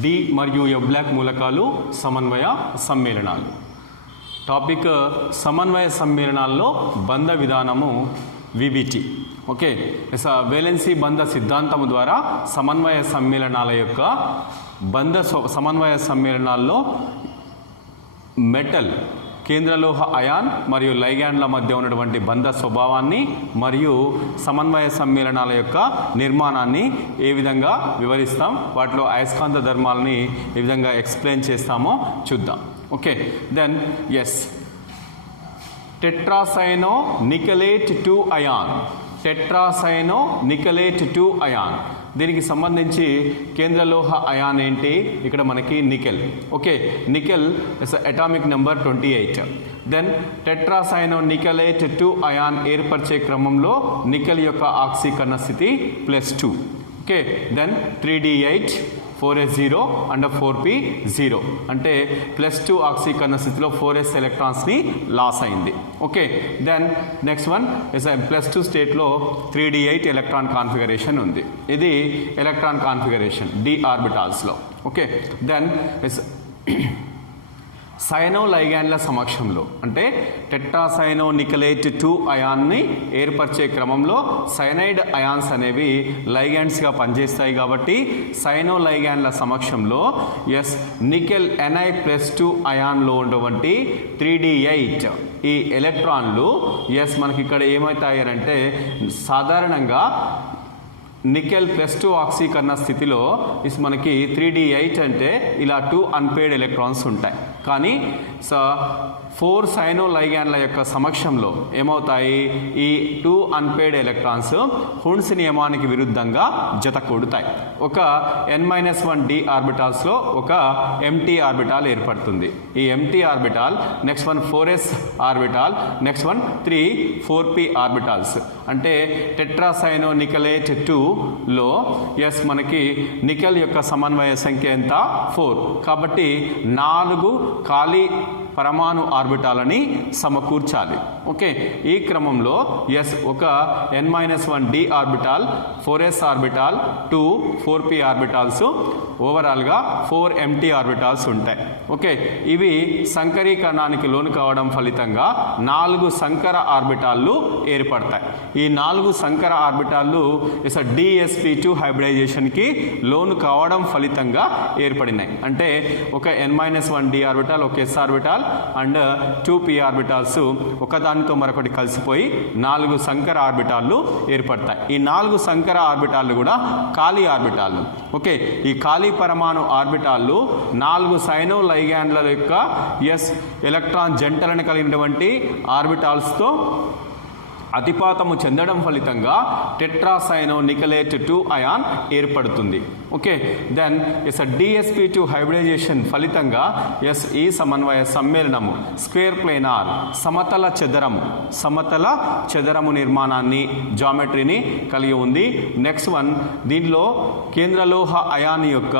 D మరియు F black మూలకాలు సమన్వయ సమ్మేళనాలు. టాపిక్ సమన్వయ సమ్మేళనాల్లో బంధ విధానము విబిటి. ఓకే, వేలెన్సీ బంధ సిద్ధాంతము ద్వారా సమన్వయ సమ్మేళనాల యొక్క సమన్వయ సమ్మేళనాల్లో మెటల్ కేంద్రలోహ అయాన్ మరియు లైగాండ్ల మధ్య ఉన్నటువంటి బంధ స్వభావాన్ని మరియు సమన్వయ సమ్మేళనాల యొక్క నిర్మాణాన్ని ఏ విధంగా వివరిస్తాం, వాటిలో అయస్కాంత ధర్మాలని ఏ విధంగా ఎక్స్ప్లెయిన్ చేస్తామో చూద్దాం. Okay, then is tetracyano nickelate 2 ion. Tetracyano nickelate 2 ion, దీనికి సంబంధించి కేంద్రలోహ అయాన్ ఏంటి? ఇక్కడ మనకి nickel. Okay, nickel is atomic number 28. Then tetracyano nickelate 2 ion ఏర్పరిచే క్రమంలో నికెల్ యొక్క ఆక్సీకరణ స్థితి +2. Okay, then 3d8 4s0 and 4p0 అంటే +2 ఆక్సీకరణ స్థితిలో 4s ఎలక్ట్రాన్స్ని లాస్ అయింది. Okay, then next one is +2 స్టేట్లో 3d8 ఎలక్ట్రాన్ కాన్ఫిగరేషన్ ఉంది. ఇది ఎలక్ట్రాన్ కాన్ఫిగరేషన్ d ఆర్బిటాల్స్లో. ఓకే, దెన్ ఇస్ సైనోలైగాండ్ల సమక్షంలో అంటే టెట్రాసైనో నికెలేట్ 2 అయాన్ని ఏర్పరిచే క్రమంలో సైనైడ్ అయాన్స్ అనేవి లైగాండ్స్గా పనిచేస్తాయి. కాబట్టి సైనోలైగాండ్ల సమక్షంలో ఎస్ నికెల్ Ni+2 అయాన్లో ఉన్నటువంటి 3d8 ఈ ఎలక్ట్రాన్లు ఎస్ మనకి ఇక్కడ ఏమవుతాయి అంటే సాధారణంగా నికెల్ +2 ఆక్సీకరణ స్థితిలో మనకి 3d8 అంటే ఇలా 2 అన్పేర్డ్ ఎలక్ట్రాన్స్ ఉంటాయి. కానీ 4 సైనోలైగాండ్ల యొక్క సమక్షంలో ఏమవుతాయి? ఈ 2 అన్పేర్డ్ ఎలక్ట్రాన్స్ హున్స్ నియమానికి విరుద్ధంగా జత కూడుతాయి. ఒక n-1 d ఆర్బిటాల్స్లో ఒక ఎంటీ ఆర్బిటాల్ ఏర్పడుతుంది. ఈ empty orbital next one 4s orbital, next one 3 4p orbitals. అంటే టెట్రాసైనో నికెలేట్ 2లో ఎస్ మనకి నికెల్ యొక్క సమన్వయ సంఖ్య ఎంత? 4. కాబట్టి 4 ఖాళీ పరమాణు ఆర్బిటాలని సమకూర్చాలి. ఓకే, ఈ క్రమంలో ఎస్ ఒక n-1 d orbital, 4s orbital, 2 4p orbitals, ఓవరాల్గా 4 ఎంటీ ఆర్బిటాల్స్ ఉంటాయి. ఓకే, ఇవి సంకరీకరణానికి లోను కావడం ఫలితంగా 4 సంకర ఆర్బిటాళ్ళు ఏర్పడతాయి. ఈ 4 సంకర ఆర్బిటాళ్ళు dsp2 హైబ్రిడైజేషన్కి లోను కావడం ఫలితంగా ఏర్పడినాయి. అంటే ఒక n-1 d ఆర్బిటాల్, ఒక s orbital and 2p orbitals ఒకదానితో మరొకటి కలిసిపోయి 4 సంకర ఆర్బిటాళ్ళు ఏర్పడతాయి. ఈ 4 సంకర ఆర్బిటాళ్ళు కూడా ఖాళీ ఆర్బిటాళ్ళు. ఓకే, ఈ ఖాళీ పరమాణు ఆర్బిటాళ్ళు 4 సైనోలైగాండ్ల యొక్క ఎస్ ఎలక్ట్రాన్ జంటలను కలిగినటువంటి ఆర్బిటాల్స్తో అతిపాతము చెందడం ఫలితంగా టెట్రాసైనో నికెలేట్ 2 అయాన్ ఏర్పడుతుంది. ఓకే, దెన్ dsp2 హైబ్రిడైజేషన్ ఫలితంగా ఈ సమన్వయ సమ్మేళనము స్క్వేర్ ప్లేనార్ సమతల చదరము నిర్మాణాన్ని జామెట్రీని కలిగి ఉంది. నెక్స్ట్ వన్ దీనిలో కేంద్రలోహ అయాన్ యొక్క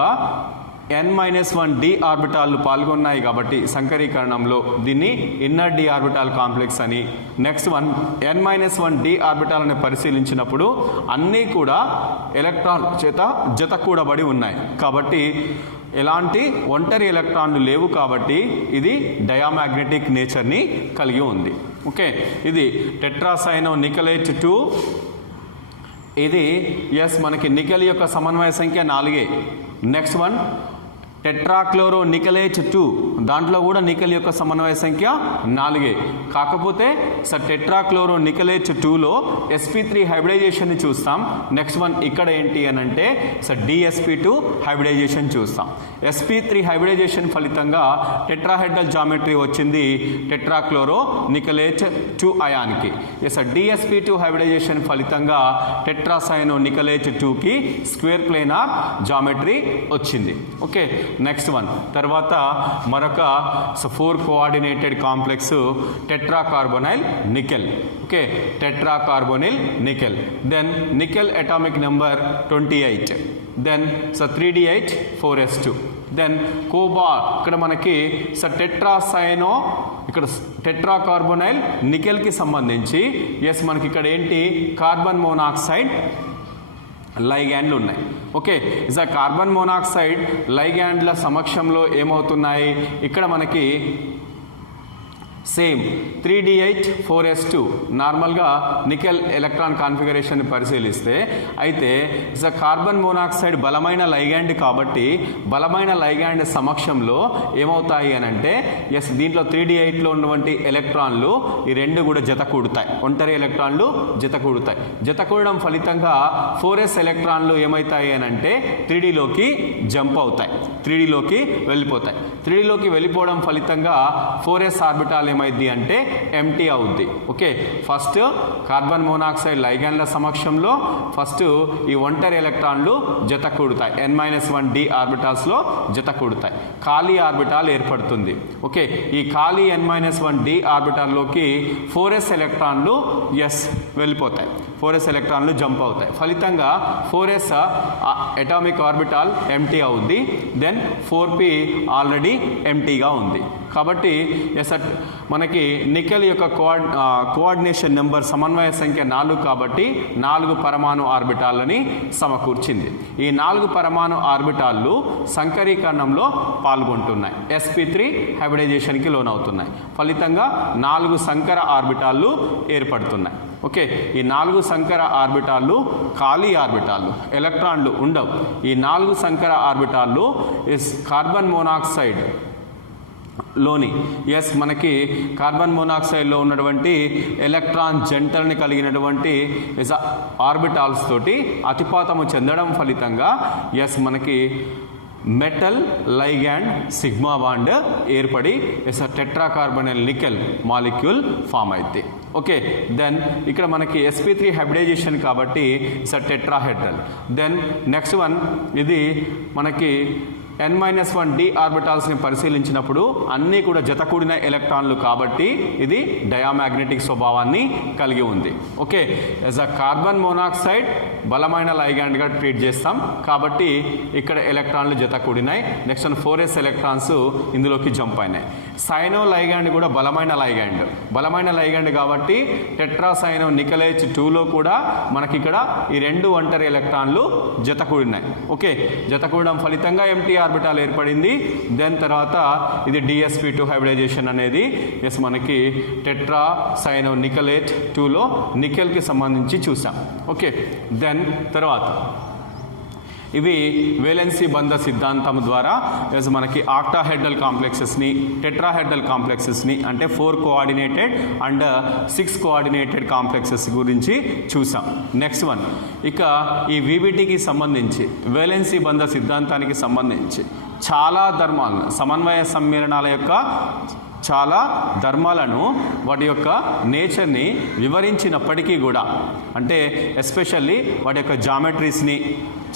n-1 d ఆర్బిటాల్లు పాల్గొన్నాయి కాబట్టి సంకరీకరణంలో దీన్ని ఇన్నర్ d ఆర్బిటాల్ కాంప్లెక్స్ అని. నెక్స్ట్ వన్ n-1 d ఆర్బిటాల్ని పరిశీలించినప్పుడు అన్నీ కూడా ఎలక్ట్రాన్ చేత జత కూడబడి ఉన్నాయి కాబట్టి ఎలాంటి ఒంటరి ఎలక్ట్రాన్లు లేవు కాబట్టి ఇది డయామాగ్నెటిక్ నేచర్ని కలిగి ఉంది. ఓకే, ఇది టెట్రాసైనో నికెలేట్ 2. ఇది ఎస్ మనకి నికెల్ యొక్క సమన్వయ సంఖ్య 4. నెక్స్ట్ వన్ టెట్రాక్లోరో నికెలేట్ 2, దాంట్లో కూడా నికెల్ యొక్క సమన్వయ సంఖ్య 4. కాకపోతే టెట్రాక్లోరో నికెలేట్ 2లో sp3 హైబ్రిడైజేషన్ని చూస్తాం. నెక్స్ట్ వన్ ఇక్కడ ఏంటి అని అంటే dsp2 హైబ్రిడైజేషన్ చూస్తాం. sp3 హైబ్రిడైజేషన్ ఫలితంగా టెట్రాహెడ్రల్ జామెట్రీ వచ్చింది టెట్రాక్లోరో నికెలేట్ 2 అయాన్కి. dsp2 హైబ్రిడైజేషన్ ఫలితంగా టెట్రాసైనో నికెలేట్ 2కి స్క్వేర్ ప్లేనార్ జామెట్రీ వచ్చింది. ఓకే, నెక్స్ట్ వన్ తర్వాత మరొక 4 coordinated complex tetracarbonyl nickel. Okay, tetracarbonyl nickel. Then nickel atomic number 28. Then 3d8 4s2. Then cobalt ఇక్కడ మనకి టెట్రాసైనో ఇక్కడ టెట్రాకార్బొనైల్ నికెల్కి సంబంధించి మనకి ఇక్కడ ఏంటి కార్బన్ మోనాక్సైడ్ లైగ్యాండ్లు ఉన్నాయి. ఓకే, ఇస్ ఆ కార్బన్ మోనాక్సైడ్ లైగ్యాండ్ల సమక్షంలో ఏమవుతున్నాయి, ఇక్కడ మనకి సేమ్ 3D8 4s2 నార్మల్గా నికెల్ ఎలక్ట్రాన్ కాన్ఫిగరేషన్ పరిశీలిస్తే, అయితే ఇస్ అ కార్బన్ మోనాక్సైడ్ బలమైన లైగ్యాండ్ కాబట్టి బలమైన లైగ్యాండ్ సమక్షంలో ఏమవుతాయి అని అంటే ఎస్ దీంట్లో 3D8లో ఉన్నటువంటి ఎలక్ట్రాన్లు ఈ రెండు కూడా జత కూడుతాయి, ఒంటరి ఎలక్ట్రాన్లు జత కూడుతాయి. జత కూడడం ఫలితంగా 4s ఎలక్ట్రాన్లు ఏమవుతాయి అని అంటే 3Dలోకి జంప్ అవుతాయి, 3Dలోకి వెళ్ళిపోతాయి. 3Dలోకి వెళ్ళిపోవడం ఫలితంగా 4s ఆర్బిటాల్ ఏమైంది అంటే ఎంటీ అవుద్ది. ఓకే, ఫస్ట్ కార్బన్ మోనాక్సైడ్ లైగ్యాండ్ల సమక్షంలో ఫస్ట్ ఈ ఒంటరి ఎలక్ట్రాన్లు జత కూడుతాయి, n-1d ఆర్బిటాల్స్లో జత కూడుతాయి, ఖాళీ ఆర్బిటాల్ ఏర్పడుతుంది. ఓకే, ఈ ఖాళీ n-1d ఆర్బిటాల్లోకి 4s ఎలక్ట్రాన్లు వెళ్ళిపోతాయి, 4s ఎలక్ట్రాన్లు జంప్ అవుతాయి. ఫలితంగా 4s అటామిక్ ఆర్బిటాల్ ఎంటీ అవుద్ది, దెన్ 4p ఆల్రెడీ ఎంటీగా ఉంది. కాబట్టి మనకి నికెల్ యొక్క కోఆర్డినేషన్ నెంబర్ సమన్వయ సంఖ్య 4 కాబట్టి 4 పరమాణు ఆర్బిటాలని సమకూర్చింది. ఈ 4 పరమాణు ఆర్బిటాళ్ళు సంకరీకరణంలో పాల్గొంటున్నాయి, sp3 హైబ్రిడైజేషన్కి లోనవుతున్నాయి. ఫలితంగా 4 సంకర ఆర్బిటాళ్ళు ఏర్పడుతున్నాయి. ఓకే, ఈ 4 సంకర ఆర్బిటాళ్ళు ఖాళీ ఆర్బిటాళ్ళు, ఎలక్ట్రాన్లు ఉండవు. ఈ 4 సంకర ఆర్బిటాళ్ళు కార్బన్ మోనాక్సైడ్ లోని మనకి కార్బన్ మోనాక్సైడ్లో ఉన్నటువంటి ఎలక్ట్రాన్ జంటల్ని కలిగినటువంటి ఆర్బిటాల్స్ తోటి అతిపాతము చెందడం ఫలితంగా మనకి మెటల్ లైగ్యాండ్ సిగ్మా బాండ్ ఏర్పడి టెట్రాకార్బనల్ నికెల్ మాలిక్యూల్ ఫామ్ అయితే. ఓకే, దెన్ ఇక్కడ మనకి sp3 హైబ్రిడైజేషన్ కాబట్టి టెట్రాహెడ్రల్. దెన్ నెక్స్ట్ వన్, ఇది మనకి n-1d ఆర్బిటాల్స్ని పరిశీలించినప్పుడు అన్నీ కూడా జతకూడిన ఎలక్ట్రాన్లు కాబట్టి ఇది డయామాగ్నెటిక్ స్వభావాన్ని కలిగి ఉంది. Okay, as a carbon monoxide బలమైన లైగ్యాండ్గా ట్రీట్ చేస్తాం కాబట్టి ఇక్కడ ఎలక్ట్రాన్లు జతకూడినాయి. నెక్స్ట్ 4s ఎలక్ట్రాన్స్ ఇందులోకి జంప్ అయినాయి. సైనో లైగ్యాండ్ కూడా బలమైన లైగ్యాండ్ కాబట్టి టెట్రాసైనో నికలేజ్ 2లో కూడా మనకి ఇక్కడ ఈ 2 ఒంటరి ఎలక్ట్రాన్లు జతకూడినాయి. ఓకే, జతకూడడం ఫలితంగా ఎంటీ ఆర్బిటాల్ ఏర్పడింది. దెన్ తర్వాత ఇది dsp2 హైబ్రిడైజేషన్ అనేది మనకి టెట్రాసైనో నికలేజ్ 2లో నికెల్కి సంబంధించి చూసాం. ఓకే, దెన్ తర్వాత ఇవి వేలెన్సీ బంధ సిద్ధాంతం ద్వారా మనకి ఆక్టాహెడ్రల్ కాంప్లెక్సెస్ని, టెట్రాహెడ్రల్ కాంప్లెక్సెస్ని అంటే 4 కోఆర్డినేటెడ్ అండ్ 6 కోఆర్డినేటెడ్ కాంప్లెక్సెస్ గురించి చూసాం. నెక్స్ట్ వన్, ఇక ఈ VBTకి సంబంధించి వేలెన్సీ బంధ సిద్ధాంతానికి సంబంధించి చాలా ధర్మాలను, సమన్వయ సమ్మేళనాల యొక్క చాలా ధర్మాలను, వాటి యొక్క నేచర్ని వివరించినప్పటికీ కూడా, అంటే ఎస్పెషల్లీ వాటి యొక్క జామెట్రీస్ని,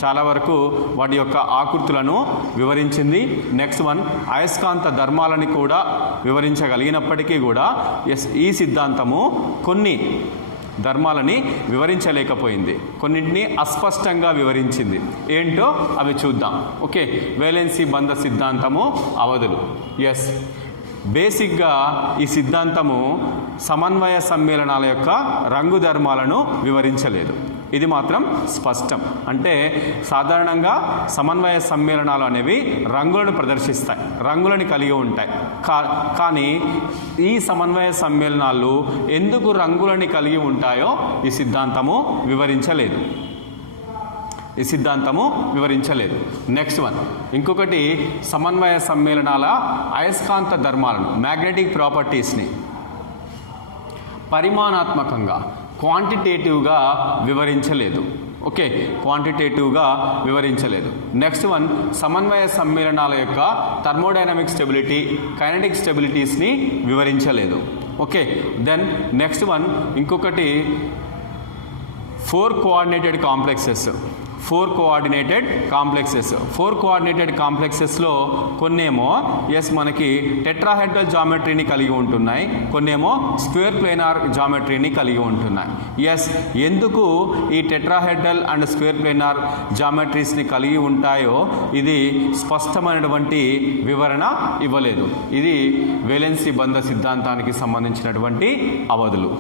చాలా వరకు వాటి యొక్క ఆకృతులను వివరించింది. నెక్స్ట్ వన్, అయస్కాంత ధర్మాలని కూడా వివరించగలిగినప్పటికీ కూడా ఈ సిద్ధాంతము కొన్ని ధర్మాలని వివరించలేకపోయింది, కొన్నింటిని అస్పష్టంగా వివరించింది. ఏంటో అవి చూద్దాం. ఓకే, వేలెన్సీ బంధ సిద్ధాంతము అవధులు. బేసిక్గా ఈ సిద్ధాంతము సమన్వయ సమ్మేళనాల యొక్క రంగు ధర్మాలను వివరించలేదు, ఇది మాత్రం స్పష్టం. అంటే సాధారణంగా సమన్వయ సమ్మేళనాలు అనేవి రంగులను ప్రదర్శిస్తాయి, రంగులను కలిగి ఉంటాయి. కానీ ఈ సమన్వయ సమ్మేళనాలు ఎందుకు రంగులని కలిగి ఉంటాయో ఈ సిద్ధాంతము వివరించలేదు. నెక్స్ట్ వన్, ఇంకొకటి సమన్వయ సమ్మేళనాల అయస్కాంత ధర్మాలను, మ్యాగ్నెటిక్ ప్రాపర్టీస్ని పరిమాణాత్మకంగా క్వాంటిటేటివ్గా వివరించలేదు. ఓకే, క్వాంటిటేటివ్గా వివరించలేదు. నెక్స్ట్ వన్, సమన్వయ సమ్మేళనాల యొక్క థర్మోడైనమిక్ స్టెబిలిటీ, కైనెటిక్ స్టెబిలిటీస్ని వివరించలేదు. ఓకే, దెన్ నెక్స్ట్ వన్, ఇంకొకటి 4 కోఆర్డినేటెడ్ కాంప్లెక్సెస్లో కొన్నేమో మనకి టెట్రాహెడ్రల్ జామెట్రీని కలిగి ఉంటున్నాయి, కొన్నేమో స్క్వేర్ ప్లేనార్ జామెట్రీని కలిగి ఉంటున్నాయి. ఎందుకు ఈ టెట్రాహెడ్రల్ అండ్ స్క్వేర్ ప్లేనార్ జామెట్రీస్ని కలిగి ఉంటాయో ఇది స్పష్టమైనటువంటి వివరణ ఇవ్వలేదు. ఇది వేలెన్సీ బంధ సిద్ధాంతానికి సంబంధించినటువంటి అవధులు.